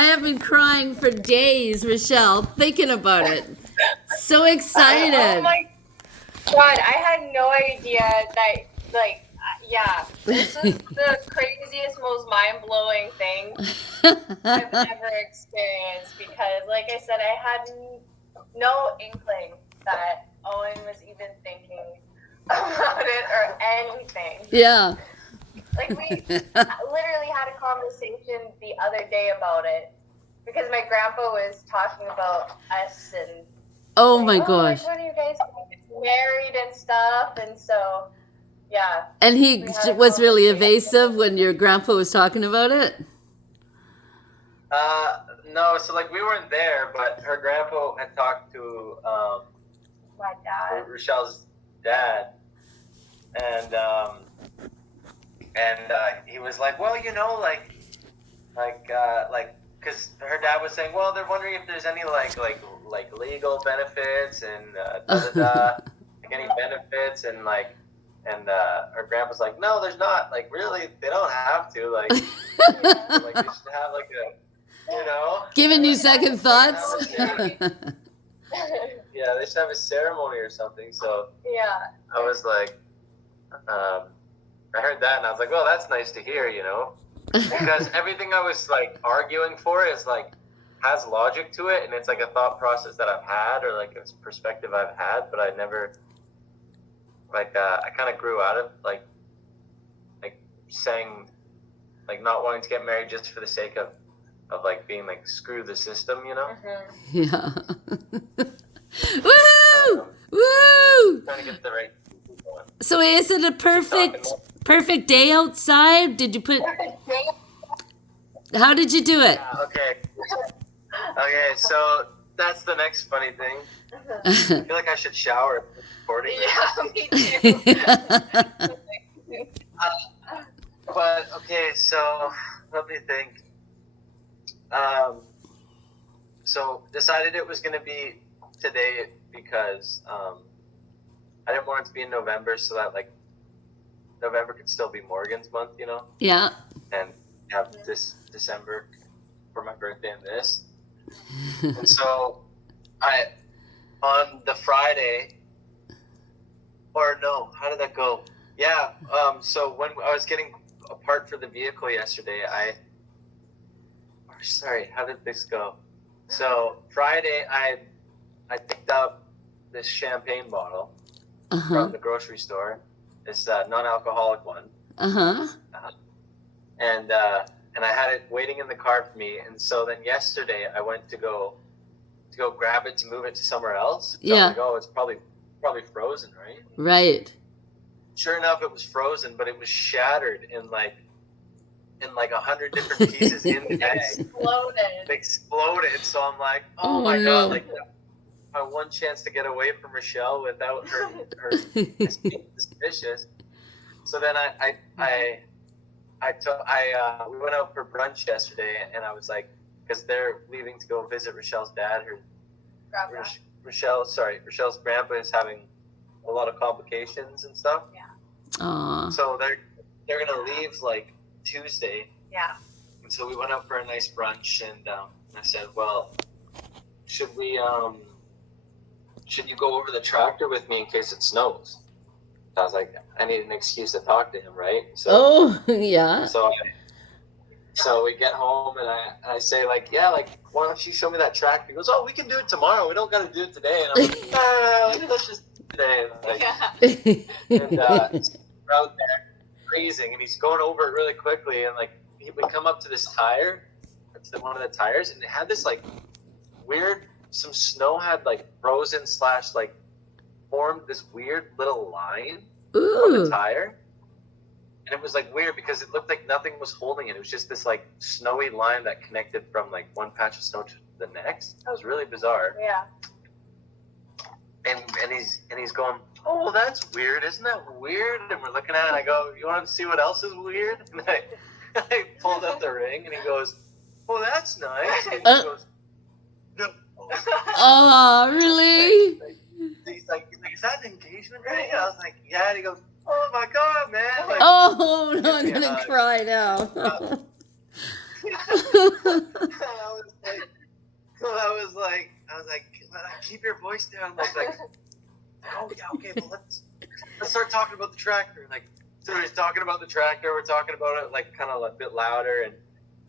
I have been crying for days, Rachelle, thinking about it. So excited. Oh my God, I had no idea that, like, yeah, this is the craziest, most mind-blowing thing I've ever experienced because, like I said, I had no inkling that Owen was even thinking about it or anything. Yeah. Like, we literally had a conversation the other day about it because my grandpa was talking about us and Oh saying, my like, gosh. when are you guys gonna get married and stuff? And so, yeah. And he We had a was really conversation. evasive when your grandpa was talking about it? No, so like we weren't there, but her grandpa had talked to My dad. Rochelle's dad, and he was like, well, because her dad was saying, well, they're wondering if there's any like legal benefits and like any benefits and her grandpa's like, no, there's not. Like, really, they don't have to. Like, like they should have like a, Giving you second thoughts? Yeah, they should have a ceremony or something. So Yeah. I was like, I heard that and I was like, well, that's nice to hear, because everything I was like arguing for is like has logic to it, and it's like a thought process that I've had or like a perspective I've had, but I never I kind of grew out of like saying like not wanting to get married just for the sake of like being like screw the system, Mm-hmm. Yeah. Woo! Woo! Trying to get the right people going. So is it a perfect day outside? Did you put... How did you do it? Yeah, okay, so that's the next funny thing. I feel like I should shower recording. Yeah, me too. But okay, so let me think. So decided it was going to be today because I didn't want it to be in November, so that like November could still be Morgan's month, Yeah. and have this December for my birthday and this. And so on the Friday, or no, how did that go? Yeah, so when I was getting a part for the vehicle yesterday, how did this go? So Friday, I picked up this champagne bottle from the grocery store, this non-alcoholic one. And I had it waiting in the car for me. And so then yesterday, I went to go grab it to move it to somewhere else. So Yeah. I was like, oh, it's probably frozen, right? Right. Sure enough, it was frozen, but it was shattered in like 100 different pieces in the bag. Exploded. So I'm like, oh my no. God, like my one chance to get away from Rachelle without her being suspicious. So then we went out for brunch yesterday, and I was like, because they're leaving to go visit Rochelle's dad. Rochelle's grandpa is having a lot of complications and stuff. Yeah. Aww. So they're gonna leave like Tuesday. Yeah. And so we went out for a nice brunch, and I said, well, should you go over the tractor with me in case it snows? I was like, I need an excuse to talk to him, right? So, yeah. So we get home, and I say, like, yeah, like, why don't you show me that tractor? He goes, oh, we can do it tomorrow. We don't got to do it today. And I'm like, nah, let's just do it today. And, we're out there freezing, and he's going over it really quickly. And, like, we come up to this tire. That's one of the tires. And it had this, like, weird, some snow had, like, frozen / like, formed this weird little line on the tire. And it was like weird because it looked like nothing was holding it. It was just this like snowy line that connected from like one patch of snow to the next. It was really bizarre. Yeah. And he's going, oh, that's weird. Isn't that weird? And we're looking at it, and I go, you want to see what else is weird? And I pulled up the ring, and he goes, oh, that's nice. And he goes, no. Oh, really? He's like, is that an engagement ring? And I was like, yeah. And he goes, oh my God, man. Like, oh, no, I'm going to cry now. I keep your voice down. Like, oh yeah, okay, well let's start talking about the tractor. Like, so he's talking about the tractor. We're talking about it like kind of a bit louder, and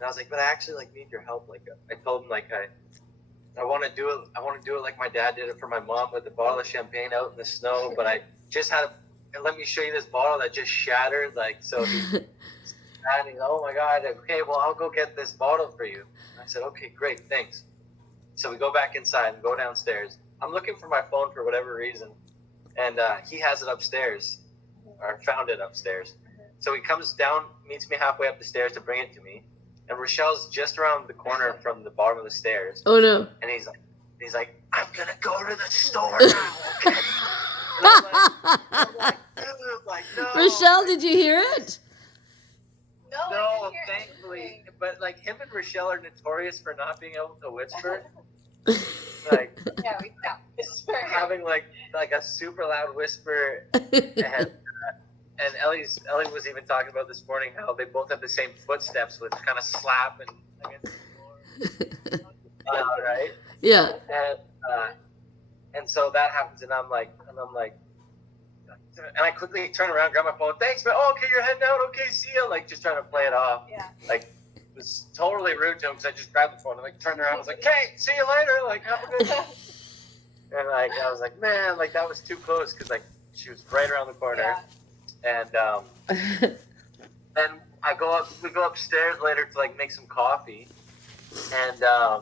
I was like, but I actually like need your help. Like, I told him like I want to do it. I want to do it like my dad did it for my mom with the bottle of champagne out in the snow. But I just had and let me show you this bottle that just shattered. Like, so he's oh my God. Okay, well I'll go get this bottle for you. I said, okay, great, thanks. So we go back inside and go downstairs. I'm looking for my phone for whatever reason, and he has it upstairs, or found it upstairs. So he comes down, meets me halfway up the stairs to bring it to me. And Rachelle's just around the corner from the bottom of the stairs. Oh no. And he's like, I'm gonna go to the store now, okay? I'm like, no. Rachelle, did you hear it? No, thankfully. But like him and Rachelle are notorious for not being able to whisper. Like, yeah, we got whisper. having like a super loud whisper, and Ellie was even talking about this morning how they both have the same footsteps, which kind of slap and against the floor. Right? Yeah. And so that happens, and I'm like, and I quickly turn around, grab my phone. Thanks, man. Oh, okay, you're heading out. Okay, see ya. Like, just trying to play it off. Yeah. Like, it was totally rude to him because I just grabbed the phone and like turned around. I was like, okay, see you later. Like, have a good day. And like, I was like, man, like that was too close because like she was right around the corner. Yeah. And then we go upstairs later to like make some coffee, and I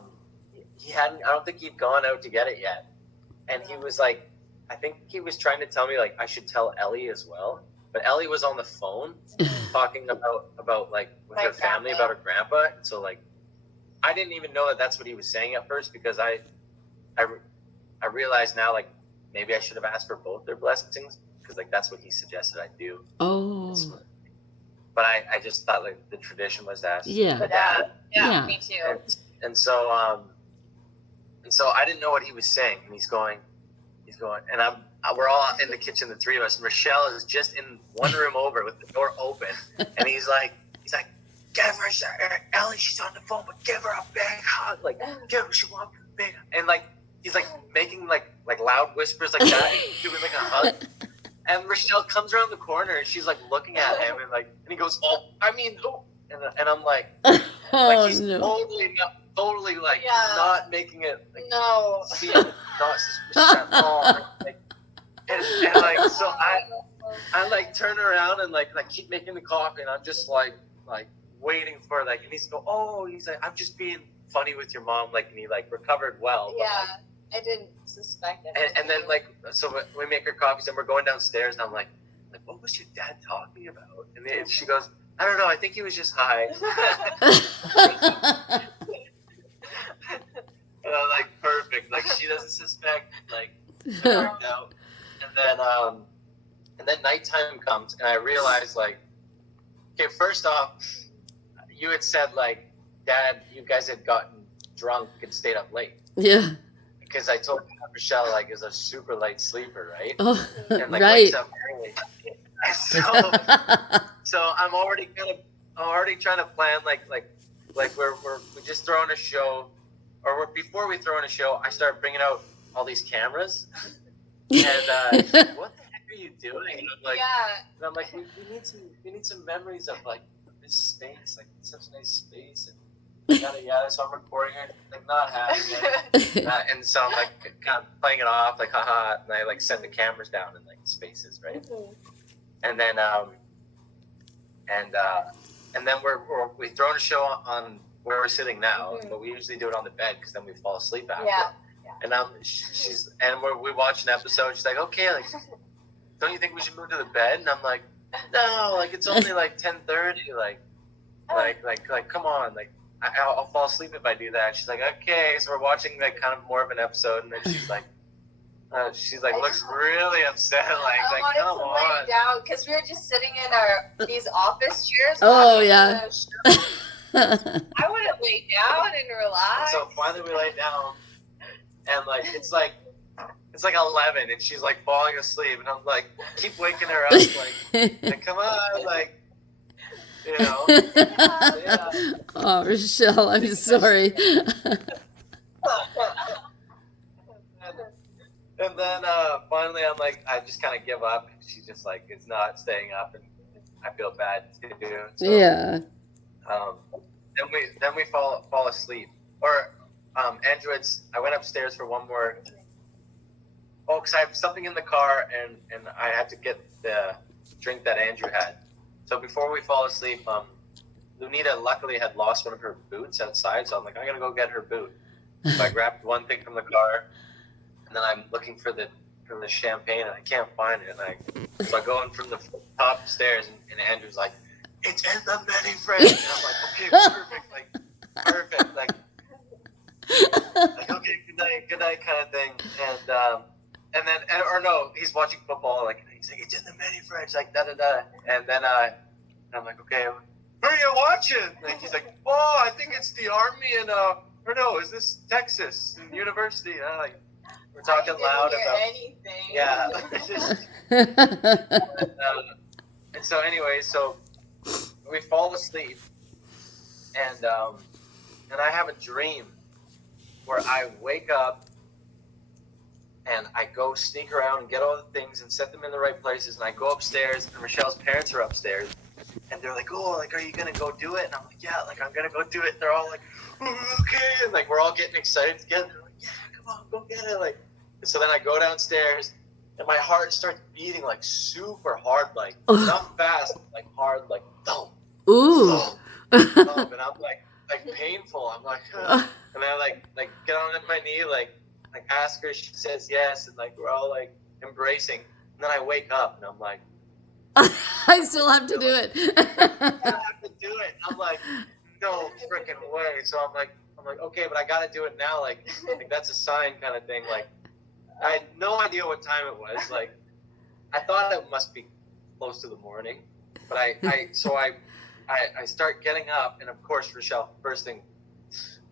don't think he'd gone out to get it yet, and he was like, I think he was trying to tell me like I should tell Ellie as well, but Ellie was on the phone talking about like with My her family, grandpa. about her grandpa, and so like I didn't even know that that's what he was saying at first because I realize now like maybe I should have asked for both their blessings. Because like that's what he suggested I do. Oh. But I just thought like the tradition was to ask Yeah. the dad. Yeah. Me too. And so I didn't know what he was saying. And he's going, and we're all in the kitchen, the three of us, and Rachelle is just in one room over with the door open, and he's like, give her, Ellie, she's on the phone, but give her a big hug, like give her, she wants a big, and like he's like making like loud whispers like that, doing like a hug. And Rachelle comes around the corner and she's like looking at him and he goes, oh, I mean, oh, and I'm like, Oh he's no. totally like Yeah. not making it. Like, No. see it, not suspicious at all. And like so I like turn around and like keep making the coffee and I'm just like waiting for like and he's like I'm just being funny with your mom like and he like recovered well. But, Yeah. I didn't suspect it. and then like so we make her coffees and we're going downstairs and I'm like what was your dad talking about? And then she goes, I don't know, I think he was just high. And I'm like perfect, like she doesn't suspect, like it worked out. And then nighttime comes and I realize like okay, first off you had said like Dad, you guys had gotten drunk and stayed up late. Yeah. Because I told Rachelle like is a super light sleeper, right? Oh, And like right. wakes up early. So I'm already trying to plan like we're just throwing a show, or before we throw in a show, I start bringing out all these cameras, and she's like, what the heck are you doing? And I'm like, Yeah. and I'm like, we need some memories of like this space, like such a nice space, and yada yada. So I'm recording it, like not having it, and so I'm like kind of playing it off, like haha, and I like set the cameras down in like spaces, right? And then and then we throw in a show on where we're sitting now, but we usually do it on the bed because then we fall asleep after. Yeah. And we watch an episode. She's like, okay, like, don't you think we should move to the bed? And I'm like, no, like it's only like 10:30, like come on, like I'll fall asleep if I do that. She's like, okay, so we're watching like kind of more of an episode, and then she's like looks really upset, like I come wanted to on. lay down because we were just sitting in these office chairs. Oh, watching yeah. the show. I would have laid down and relaxed. So finally we lay down, and like it's like 11, and she's like falling asleep, and I'm like keep waking her up, like come on, like you know. Yeah. Oh, Rachelle, I'm sorry. And then finally, I'm like, I just kind of give up. She just like is not staying up, and I feel bad too. So, Yeah. then we fall asleep. Or Andrew, I went upstairs for one more. Oh, because I have something in the car, and I had to get the drink that Andrew had. So before we fall asleep, Lunita luckily had lost one of her boots outside, so I'm like, I'm gonna go get her boot. So I grabbed one thing from the car, and then I'm looking for the champagne, and I can't find it. And so I go in from the top stairs, and Andrew's like, "It's in the mini fridge." And I'm like, "Okay, perfect, like okay, good night, kind of thing." And then or no, he's watching football, like he's like, "It's in the mini fridge," like da da da. And then I'm like, "Okay, who are you watching?" Like he's like, "Oh, I think it's the Army and or no, is this Texas University?" And I'm like, we're talking loud about anything. Yeah. and, so anyway, so we fall asleep, and I have a dream where I wake up and I go sneak around and get all the things and set them in the right places, and I go upstairs, and Rachelle's parents are upstairs, and they're like, "Oh, like, are you gonna go do it?" And I'm like, "Yeah, like, I'm gonna go do it." They're all like, "Okay," and like we're all getting excited together. They're like, "Yeah, come on, go get it!" Like, so then I go downstairs, and my heart starts beating like super hard, like not fast, like hard, like thump, Ooh. thump, and I'm like painful. I'm like, and then I like get on my knee, like ask her. She says yes, and like we're all like embracing. And then I wake up, and I'm like, I still have to do it. I have to do it. I'm like, no freaking way. So I'm like, okay, but I got to do it now. Like that's a sign, kind of thing. Like I had no idea what time it was. Like I thought it must be close to the morning, but I start getting up, and of course Rachelle, first thing,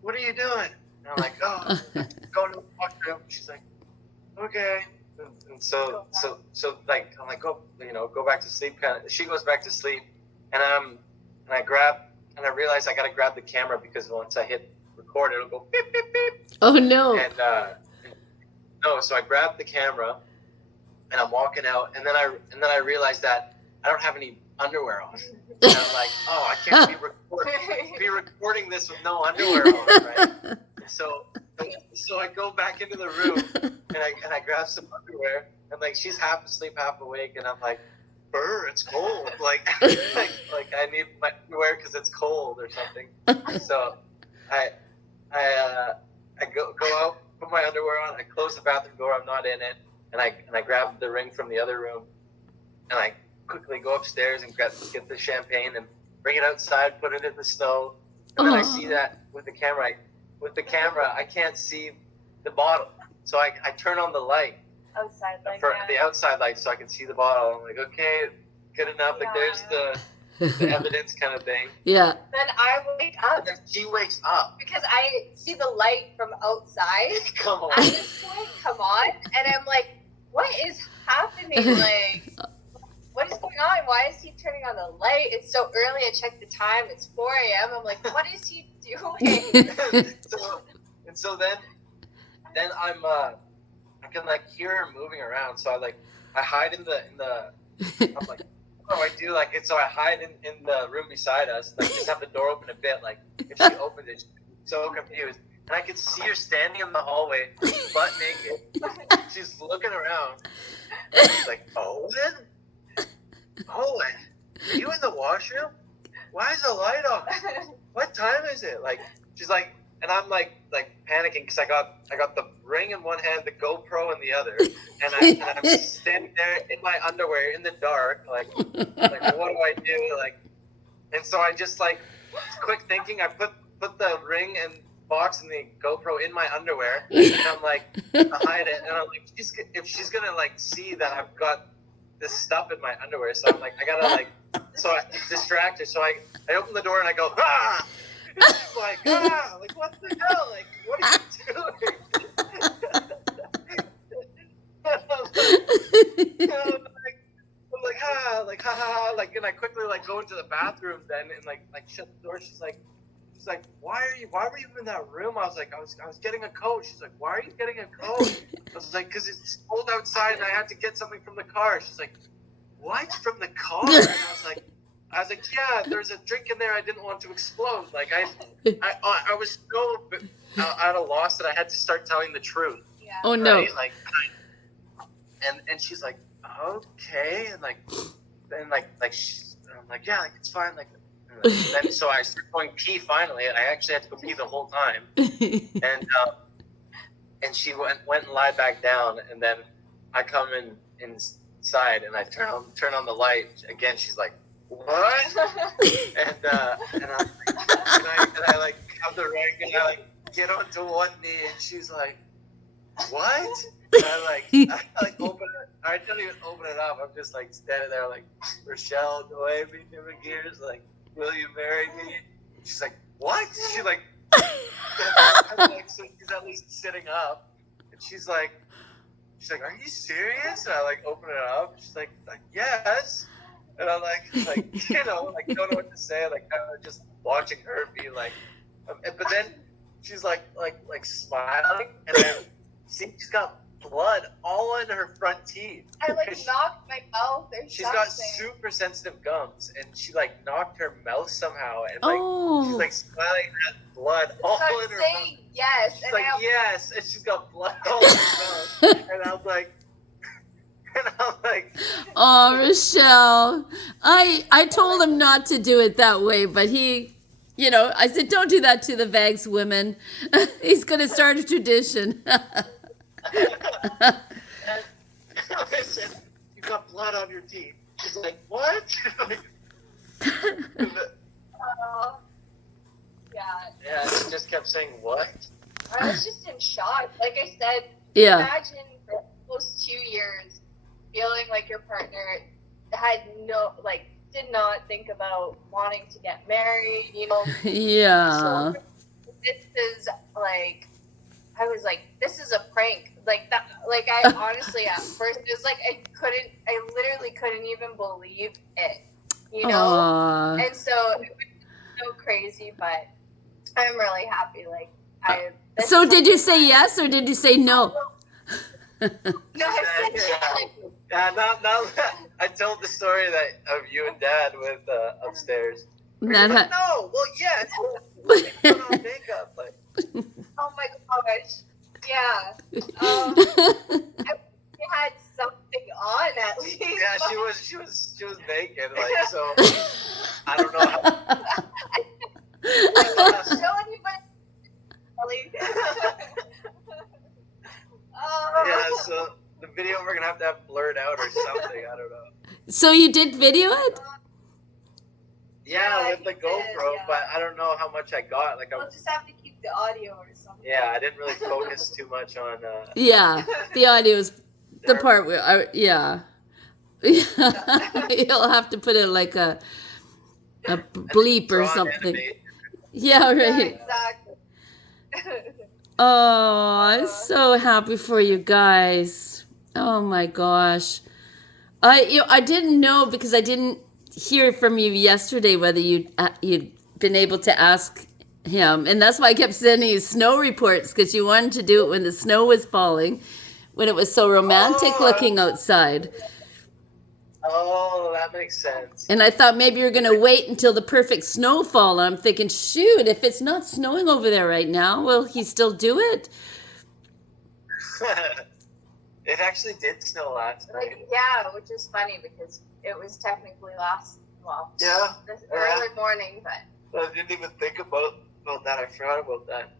"What are you doing?" And I'm like, "Oh, going to the washroom." She's like, "Okay." And so like I'm like, go back to sleep. Kind of. She goes back to sleep, and I realize I gotta grab the camera because once I hit record, it'll go beep beep beep. Oh no. And no, so I grab the camera, and I'm walking out, and then I realize that I don't have any underwear on, and I'm like, oh, I can't be recording this with no underwear on, right? So I go back into the room, and I grab some underwear, and like she's half asleep, half awake, and I'm like, it's cold, like I need my underwear because it's cold or something. So I go out, put my underwear on, I close the bathroom door, I'm not in it, and I grab the ring from the other room, and I quickly go upstairs and get the champagne and bring it outside, put it in the snow, and then I see that with the camera, I can't see the bottle, so I turn on the light, Outside light, the outside light, so I can see the bottle. I'm like, okay, good enough. Like there's the evidence, kind of thing. Yeah. Then I wake up. And then she wakes up Because I see the light from outside. Come on. At this point, come on. And I'm like, what is happening? Like, what is going on? Why is he turning on the light? It's so early. I checked the time. It's 4 a.m. I'm like, what is he doing? so then I can like hear her moving around. So I hide in the I'm like, what do I do? Like, so I hide in the room beside us, like just have the door open a bit. Like if she opens it, she's so confused. And I could see her standing in the hallway, butt naked. She's looking around. And she's like, Owen, are you in the washroom? Why is the light on? What time is it? Like, she's like, and I'm like panicking because I got the ring in one hand, the GoPro in the other, and I'm standing there in my underwear in the dark, like what do I do? Like, and so I just like quick thinking, I put the ring and box and the GoPro in my underwear, and I'm like, I hide it, and I'm like, if she's gonna like see that I've got this stuff in my underwear, so I'm like, I gotta like, so I distract her, so I open the door and I go, ah! And she's like, like what the hell? Like, what are you doing? I'm like, ha ha, like, and I quickly like go into the bathroom then and like shut the door. She's like, like, why were you in that room? I was like, I was getting a coat. She's like, why are you getting a coat? I was like, because it's cold outside and I had to get something from the car. She's like, what, from the car? And I was like, yeah, there's a drink in there. I didn't want to explode. Like I was so at a loss that I had to start telling the truth. Yeah. Oh no. Right? Like, and she's like, okay, and I'm like, yeah, like it's fine, like. And then so I started going pee finally, and I actually had to go pee the whole time. And she went and lied back down, and then I come inside and I turn on the light again. She's like, what? and I like have the right, and I like get onto one knee, and she's like, what? And I open it. I don't even open it up. I'm just like standing there like, Rachelle, Owen, different gears, like, will you marry me? She's like, what? She's like, so she's at least sitting up, and she's like, are you serious? And I like open it up. She's like yes. And I'm like, you know, like don't know what to say. Like kind of just watching her be like, but then she's like smiling, and then see, she's got blood all in her front teeth. I like knocked my mouth or She's something. got super sensitive gums, and she like knocked her mouth somehow, and she's like smiling at blood all in her mouth. Yes. She's like, yes, and she's got blood all in her mouth. And I'm like, oh, Rachelle, I told him not to do it that way, but he, you know, I said, don't do that to the Vags women. He's going to start a tradition. I said, you got blood on your teeth. She's like, what? Yeah, she just kept saying, what? I was just in shock. Like I said, Yeah. Imagine for almost 2 years feeling like your partner had did not think about wanting to get married, you know. Yeah. So this is like, I was like, this is a prank. Like that, like I honestly at first it was like I literally couldn't even believe it, you know. Aww. And so it was so crazy, but I'm really happy. Like So did you say yes or did you say no? No, I said yes. Yeah, now I told the story of you and Dad with upstairs. That Like, no, well, yes. Put on makeup, like. Oh my gosh. Yeah. I had something on at least. Yeah, she was naked, like, so I don't know how. I can't show anybody. Yeah, so the video we're gonna have to have blurred out or something. I don't know. So you did video it? Yeah, with the he did, GoPro, yeah. but I don't know how much I got. Like, We'll just have to keep the audio or something. yeah, I didn't really focus too much on. Yeah, the audio is the part where, yeah. You'll have to put it like a bleep or drawn something. animation. Yeah, Yeah, right. exactly. Oh, I'm so happy for you guys. Oh my gosh. I didn't know because I didn't hear from you yesterday whether you'd been able to ask him. And that's why I kept sending you snow reports, because you wanted to do it when the snow was falling, when it was so romantic looking outside. Oh, that makes sense. And I thought maybe you're going to wait until the perfect snowfall. I'm thinking, shoot, if it's not snowing over there right now, will he still do it? It actually did snow last night. Like, yeah, which is funny because it was technically Yeah. this early morning, but I didn't even think about that. I forgot about that.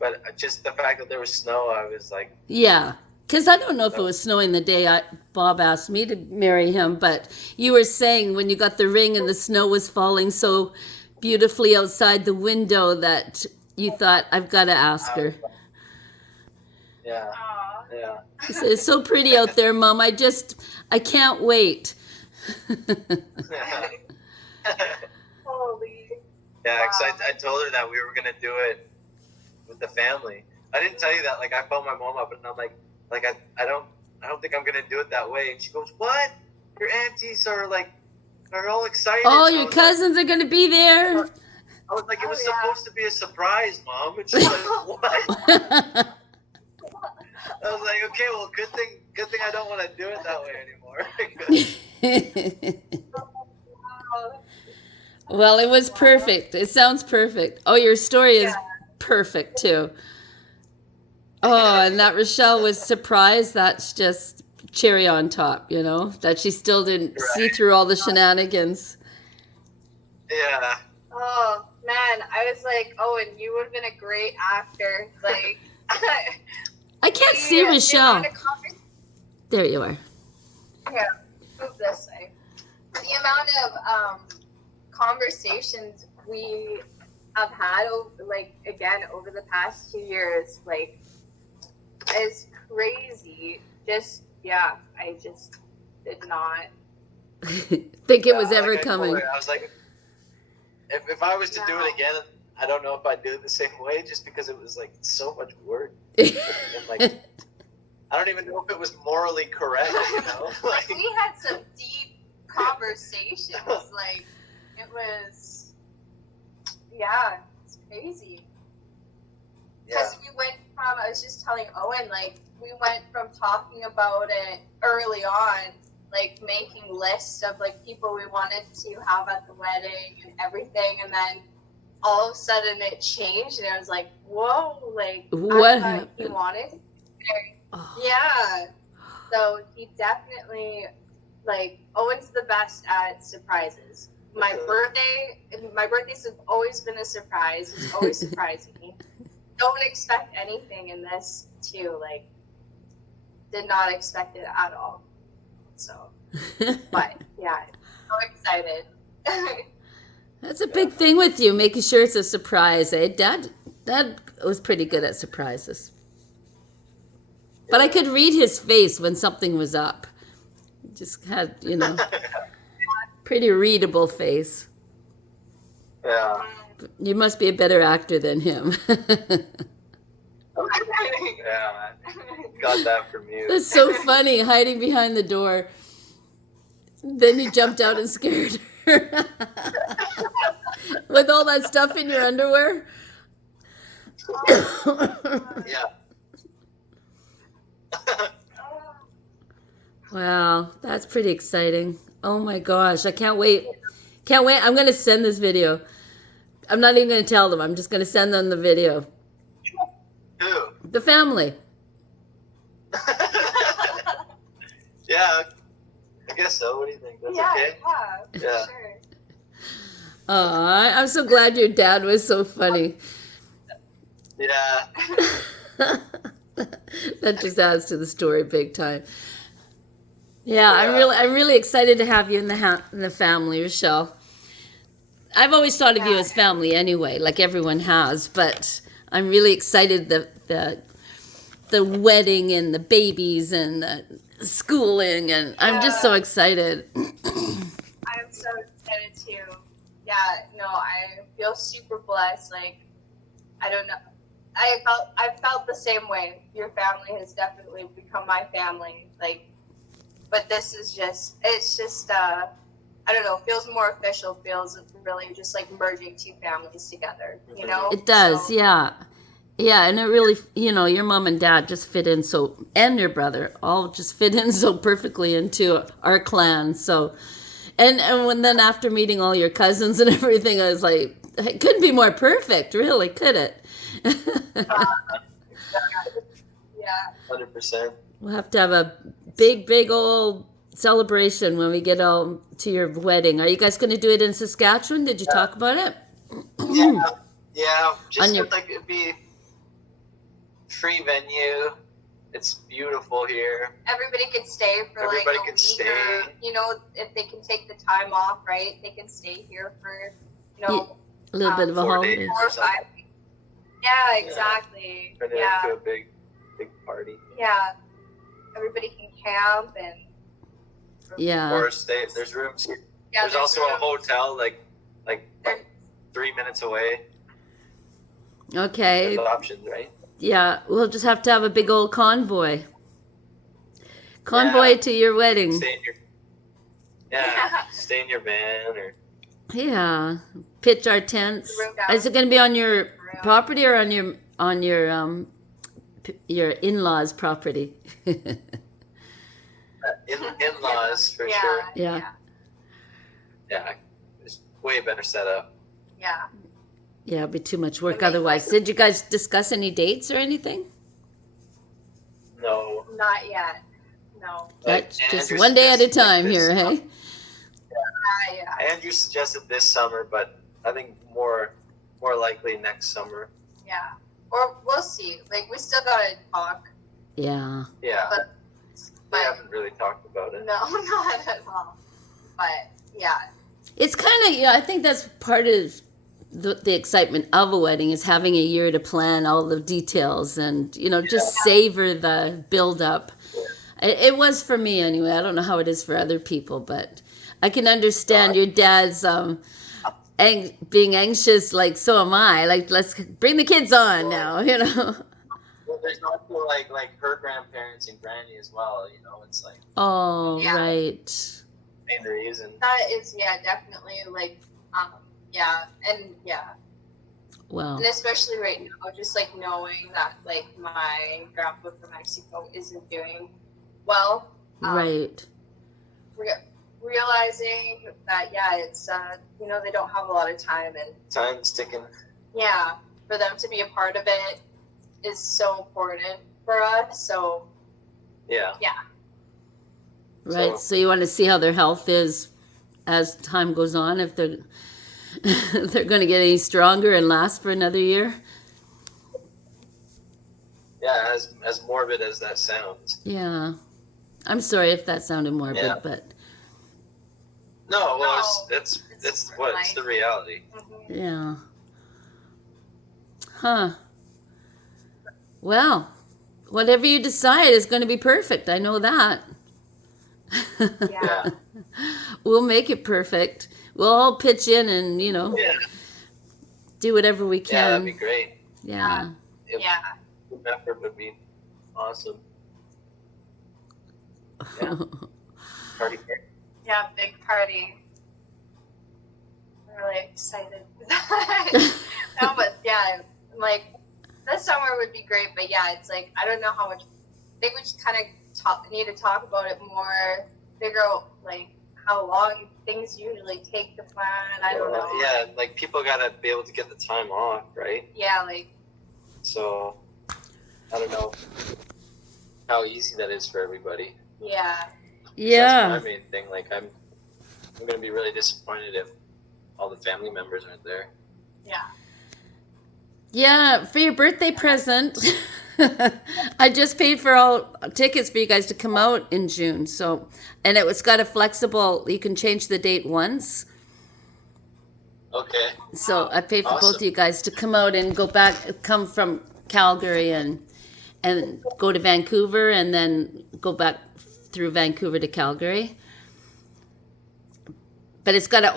But just the fact that there was snow, I was like, Yeah, because I don't know if it was snowing the day Bob asked me to marry him, but you were saying when you got the ring and the snow was falling so beautifully outside the window that you thought, I've got to ask her. yeah, aw. yeah. It's so pretty out there, Mom. I can't wait. Holy. Yeah, because I told her that we were gonna do it with the family. I didn't tell you that. Like, I phoned my mom up and I'm like I don't think I'm gonna do it that way. And she goes, "What? Your aunties are all excited." Oh, And I your was cousins are going to be there? I was like, it was Oh, yeah. supposed to be a surprise, Mom. And she's like, what? I was like, okay, well, good thing I don't want to do it that way anymore. Well, it was perfect. It sounds perfect. Oh, your story is perfect too. Oh, and that Rachelle was surprised. That's just cherry on top, that she still didn't see through all the shenanigans. Yeah. Oh man, I was like, Owen, you would have been a great actor. Like, I can't see Rachelle. There you are. Yeah, move this way. The amount of conversations we have had over the past 2 years, like, is crazy. I just did not think it was ever coming. I was like, if I was to do it again, I don't know if I'd do it the same way, just because it was like so much work. And like, I don't even know if it was morally correct, Like, we had some deep conversations. Like, it was, it's crazy. Because we went from, I was just telling Owen, like, we went from talking about it early on, like, making lists of, like, people we wanted to have at the wedding and everything, and then all of a sudden it changed, and it was like, whoa, like, what I thought happened? he wanted. Yeah. So he definitely, like, Owen's the best at surprises. My birthdays have always been a surprise. He's always surprising me. Don't expect anything in this too. Like, did not expect it at all. So, but yeah, so excited. That's a big thing with you, making sure it's a surprise, eh? Dad was pretty good at surprises. But I could read his face when something was up. Just had, pretty readable face. Yeah. You must be a better actor than him. Yeah, man. Got that from you. That's so funny, hiding behind the door. Then you jumped out and scared her. With all that stuff in your underwear? Yeah. Wow, that's pretty exciting. Oh my gosh, I can't wait. Can't wait. I'm going to send this video. I'm not even going to tell them. I'm just going to send them the video. Who? The family. Yeah, I guess so. What do you think? That's okay? Yeah, for sure. Oh, I'm so glad your dad was so funny. Yeah. That just adds to the story big time. Yeah, I'm really excited to have you in the family, Rachelle. I've always thought of you as family anyway, like everyone has, but I'm really excited the wedding and the babies and the schooling, and I'm just so excited. I'm so excited too. Yeah, no, I feel super blessed. Like, I don't know. I felt the same way. Your family has definitely become my family. Like, but this is it's just I don't know, feels more official, feels really just like merging two families together, It does, so, yeah. Yeah, and it really, your mom and dad just fit in and your brother, all just fit in so perfectly into our clan. So, and then after meeting all your cousins and everything, I was like, it couldn't be more perfect, really, could it? Yeah. 100%. We'll have to have a big old celebration when we get all to your wedding. Are you guys going to do it in Saskatchewan? Did you talk about it? Yeah. Just your- like it'd be free venue. It's beautiful here. Everybody can stay for Everybody like a can week, stay. or if they can take the time off, right? They can stay here for A little bit of a 4 holiday. days. 4 or 5 weeks. Yeah, exactly. Turn it into a big party. Yeah. Everybody can camp and Yeah. Or stay. There's rooms here. yeah, There's also a rooms. hotel like 3 minutes away. Okay. There's options, right? Yeah, we'll just have to have a big old convoy. To your wedding. Stay in your van or Yeah. pitch our tents? Room down. Is it going to be on your Room. property or on your in-laws' property? In-laws for Yeah, sure. Yeah. Yeah, it's way better set up. Yeah. Yeah, it'd be too much work Would make otherwise. like- Did you guys discuss any dates or anything? No. Not yet. No. That's Like, just Andrew one day at a suggested, like, time this here, hey? Yeah. Andrew suggested this summer, but I think more likely next summer. Yeah. Or we'll see. Like, we still gotta talk. Yeah. Yeah, But- we haven't really talked about it. No, not at all. But yeah. It's kind of, I think that's part of the excitement of a wedding is having a year to plan all the details and, just savor the build up. It was for me anyway. I don't know how it is for other people, but I can understand your dad's being anxious, like, so am I. Like, let's bring the kids on now, Well, there's also like her grandparents and granny as well. It's like Oh, Yeah. right. main reason. That is, definitely, like, and Well, and especially right now, just, like, knowing that, like, my grandpa from Mexico isn't doing well. right. Realizing that, it's, they don't have a lot of time, and, Time's ticking. for them to be a part of it is so important for us, so, Yeah. Right. So you want to see how their health is as time goes on, if they're they're going to get any stronger and last for another year. Yeah, as morbid as that sounds. Yeah. I'm sorry if that sounded morbid, Yeah. but No, well, No, it's it's it's the reality. yeah. Huh. Well, whatever you decide is going to be perfect. I know that. Yeah. We'll make it perfect. We'll all pitch in and, Yeah, do whatever we yeah, that'd be can. great. Yeah. If Yeah. group effort would be awesome. Party. Yeah, big party. I'm really excited. No, but like this summer would be great, but it's like I don't know how much. I think we just kind of need to talk about it more, figure out like how long things usually take to plan. I don't know. Yeah, like people gotta be able to get the time off, right? Yeah, like So I don't know how easy that is for everybody. yeah. Yeah. That's my main thing. Like I'm gonna be really disappointed if all the family members aren't there. Yeah. Yeah, for your birthday present, I just paid for all tickets for you guys to come out in June. So, and it's got a flexible, you can change the date once. Okay. So I paid for both Awesome. of you guys to come out and come from Calgary and go to Vancouver and then go back through Vancouver to Calgary. But it's got an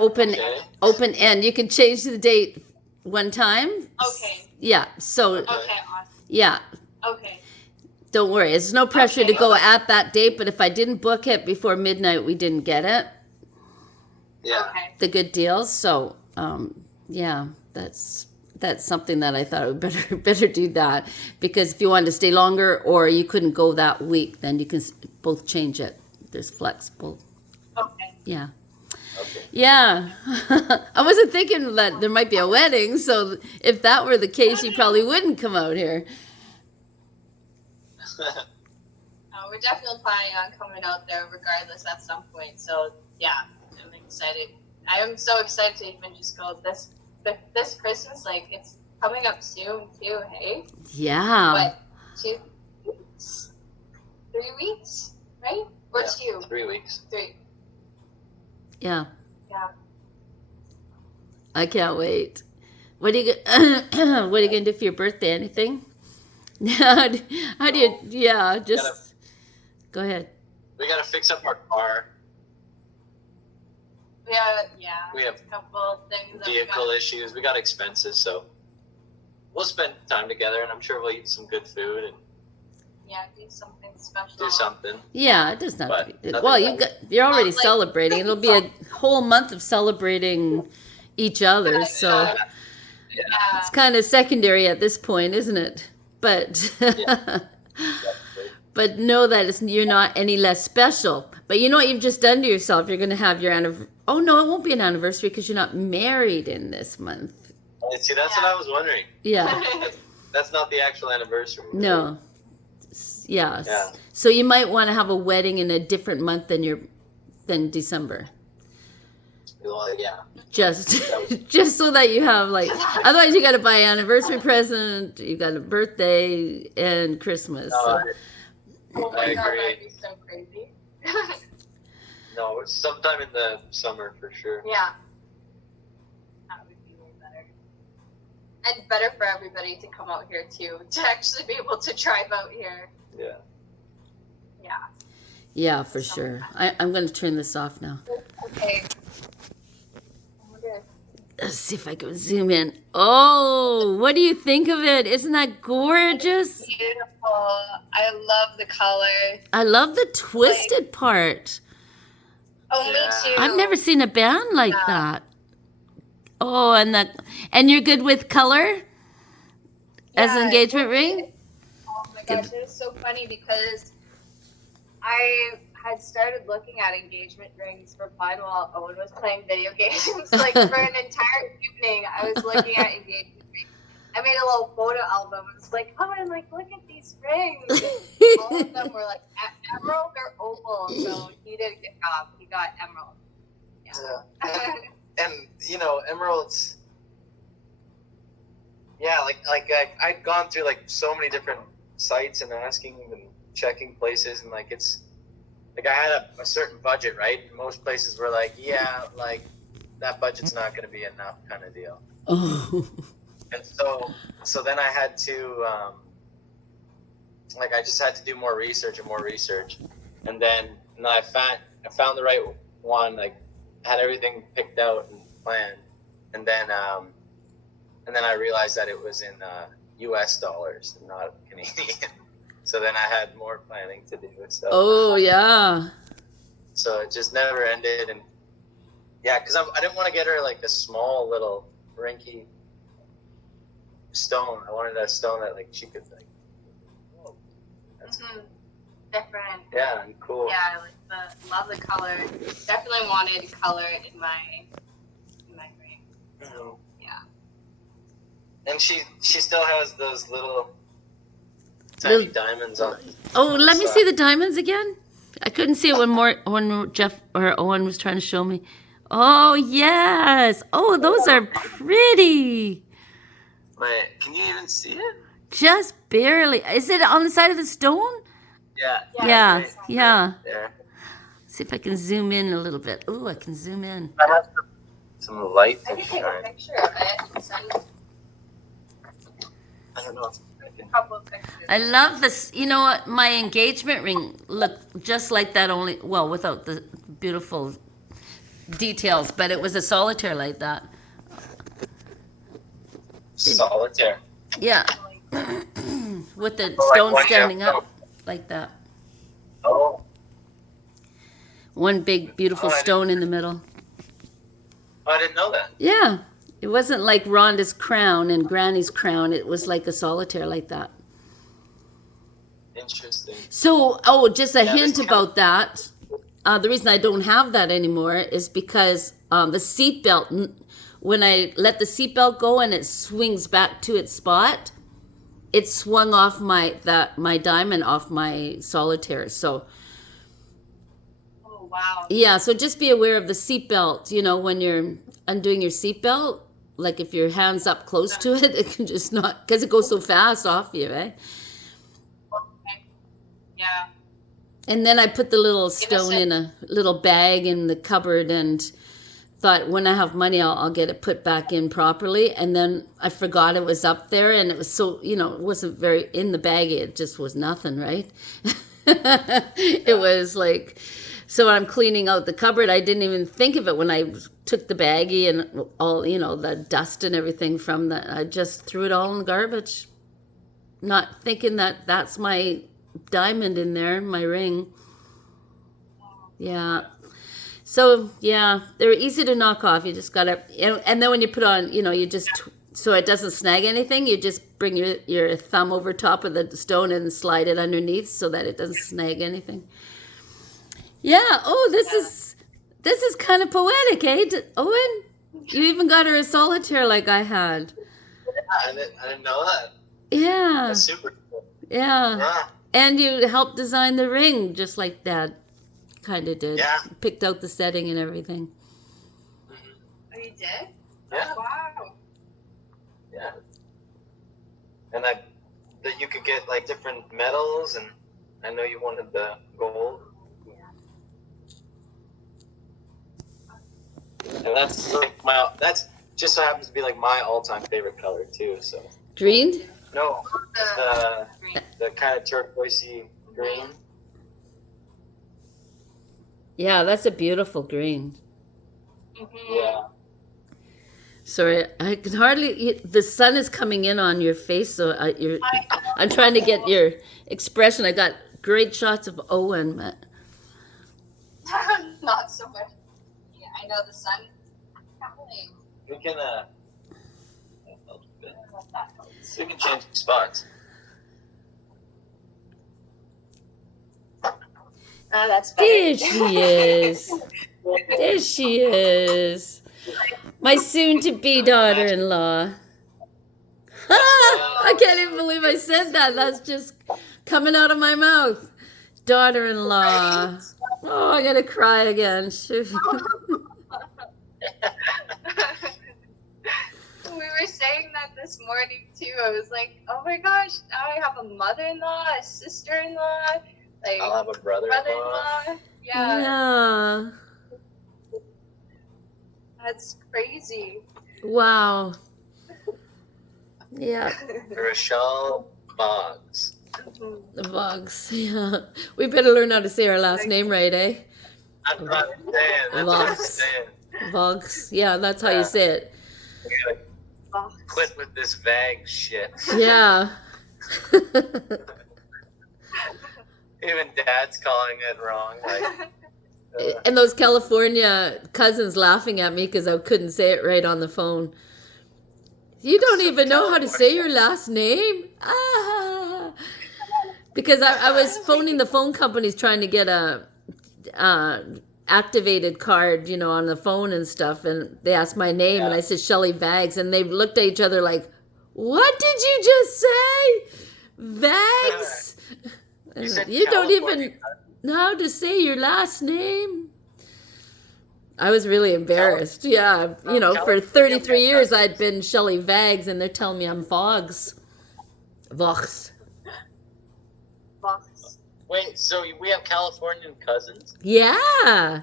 open end. You can change the date one time. Okay. Yeah. So Okay. Awesome. yeah. Okay. Don't worry. It's no pressure to Okay. go at that date, but if I didn't book it before midnight, we didn't get it. Yeah. Okay. The good deals. So, yeah, that's something that I thought would better do that, because if you wanted to stay longer or you couldn't go that week, then you can both change it. There's flexible. Okay. Yeah. Okay. Yeah. I wasn't thinking that there might be a wedding, so if that were the case, you probably wouldn't come out here. We're definitely planning on coming out there regardless at some point. So yeah, I'm excited. I am so excited to even just go this Christmas. Like it's coming up soon too. Hey, Yeah. what 2 weeks, 3 weeks, right? What's you? 3 weeks. 3. Yeah. Yeah. I can't wait. What are you what are you gonna do for your birthday? Anything? How do you? Yeah, just go ahead. We gotta fix up our car. We have a couple things. that we Vehicle got- issues. We got expenses, so we'll spend time together, and I'm sure we'll eat some good food and Yeah, do something special. do something. Yeah, it does not. But nothing Well, like- you're already Like- celebrating. It'll be a whole month of celebrating each other. So Yeah. it's kind of secondary at this point, isn't it? But Yeah. but know that you're not any less special. But you know what you've just done to yourself? You're going to have your anniversary. Oh, no, it won't be an anniversary because you're not married in this month. See, that's what I was wondering. Yeah. That's not the actual anniversary. No. Yeah. Yeah. So you might want to have a wedding in a different month than December. Well, yeah. Just so that you have like, otherwise you got to buy an anniversary present, you got a birthday and Christmas. No, So. Oh I my God, agree. that'd be so crazy. No, it's sometime in the summer for sure. Yeah. That would be way better. And better for everybody to come out here too, to actually be able to drive out here. Yeah. Yeah. Yeah, for sure. I'm going to turn this off now. Okay. Let's see if I can zoom in. Oh, what do you think of it? Isn't that gorgeous? Beautiful. I love the color. I love the twisted part. Oh, Yeah. me too. I've never seen a band like that. Oh, and you're good with color as an Yeah, engagement ring? Oh my gosh, it was so funny because I had started looking at engagement rings for fun while Owen was playing video games. Like for an entire evening, I was looking at engagement rings. I made a little photo album. It was like, Owen, like, look at these rings. And all of them were like emerald or opal. So he did a good job. He got emerald. Yeah. And you know, emeralds. Yeah, I'd gone through like so many different sites and asking and checking places, and like it's like I had a certain budget, right? And most places were like, yeah, like that budget's not going to be enough, kind of deal. Oh. And so then I had to I just had to do more research, and then I found the right one. Like had everything picked out and planned, and then I realized that it was in U.S. dollars, not Canadian. So then I had more planning to do. So. Oh, yeah. So it just never ended, and yeah, because I didn't want to get her like a small little rinky stone. I wanted a stone that like she could like. Whoa, that's Different. yeah, and cool. Yeah, love the color. Definitely wanted color in my ring. So yeah. And she still has those little tiny diamonds on. Oh, let me see the diamonds again. I couldn't see it when Jeff or Owen was trying to show me. Oh, yes. Oh, those are pretty. Wait, can you even see it? Just barely. Is it on the side of the stone? Yeah. Yeah. Right. Yeah. There. See if I can zoom in a little bit. Oh, I can zoom in. I have some light I to can take a shine. picture of it and send I don't know if I a can. couple of pictures. I love this. You know what? My engagement ring looked just like that, only, well, without the beautiful details, but it was a solitaire like that. Solitaire. Yeah. With the Oh, like stone one standing gem. up like that. Oh. One big, beautiful Oh, I stone in the middle. I didn't know that. Yeah. It wasn't like Rhonda's crown and Granny's crown. It was like a solitaire like that. Interesting. So, just a hint about that. The reason I don't have that anymore is because the seatbelt, when I let the seatbelt go and it swings back to its spot, it swung off my diamond off my solitaire. So, Oh wow. yeah, so just be aware of the seatbelt, when you're undoing your seatbelt. Like if your hand's up close to it, it can just not, because it goes so fast off you, eh? Okay. Yeah. And then I put the little stone in a little bag in the cupboard and thought when I have money, I'll get it put back in properly. And then I forgot it was up there, and it was so, it wasn't very in the bag. It just was nothing, right? It was like, so when I'm cleaning out the cupboard, I didn't even think of it when I took the baggie and all, the dust and everything from that. I just threw it all in the garbage, not thinking that that's my diamond in there, my ring. Yeah. So yeah, they're easy to knock off. You just gotta, and then when you put on, you just so it doesn't snag anything. You just bring your thumb over top of the stone and slide it underneath so that it doesn't snag anything. Yeah. Oh, this is kind of poetic, eh, Owen? You even got her a solitaire like I had. I didn't know that. Yeah. That's super cool. Yeah. Yeah. And you helped design the ring just like Dad kind of did. Yeah. Picked out the setting and everything. Oh, you did? Yeah. Oh, wow. Yeah. And that you could get like different medals, and I know you wanted the gold. And that's like that's just so happens to be like my all-time favorite color too. So Green? no, the kind of turquoisey green. Yeah, that's a beautiful green. Mm-hmm. Yeah. Sorry, I can hardly. The sun is coming in on your face, so I'm trying to get your expression. I got great shots of Owen, but Not so much. Yeah, I know the sun. We can we can change spots. Oh, that's there better. she is. There she is. My soon-to-be daughter-in-law. I can't even believe I said that. That's just coming out of my mouth. Daughter-in-law. Oh, I'm gonna cry again. Shoot. We were saying that this morning too. I was like, oh my gosh, now I have a mother-in-law, a sister-in-law, like I'll have a brother-in-law. Yeah, Yeah. that's crazy. Wow. Yeah. Rachelle Boggs. The Vogs. Yeah. We better learn how to say our last name right, eh? That's what I'm saying. That's what I'm saying. Vogs. Yeah, that's how you say it. We gotta quit with this vague shit. Yeah. Even Dad's calling it wrong. Like, And those California cousins laughing at me because I couldn't say it right on the phone. You don't even know how to say your last name? Ah. Because I was phoning the phone companies trying to get a activated card, on the phone and stuff. And they asked my name and I said Shelley Vags. And they looked at each other like, what did you just say? Vags? You don't even know how to say your last name. I was really embarrassed. Yeah, for 33 years I'd been Shelley Vags, and they're telling me I'm Vogs. Vogs. wait, so we have Californian cousins? Yeah.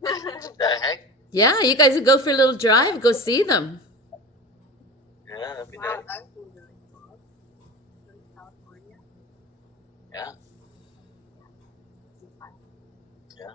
What the heck? Yeah, you guys would go for a little drive, go see them. Yeah, that'd be Wow, nice. that would be really cool. In California. Yeah. It'd be fun. Yeah.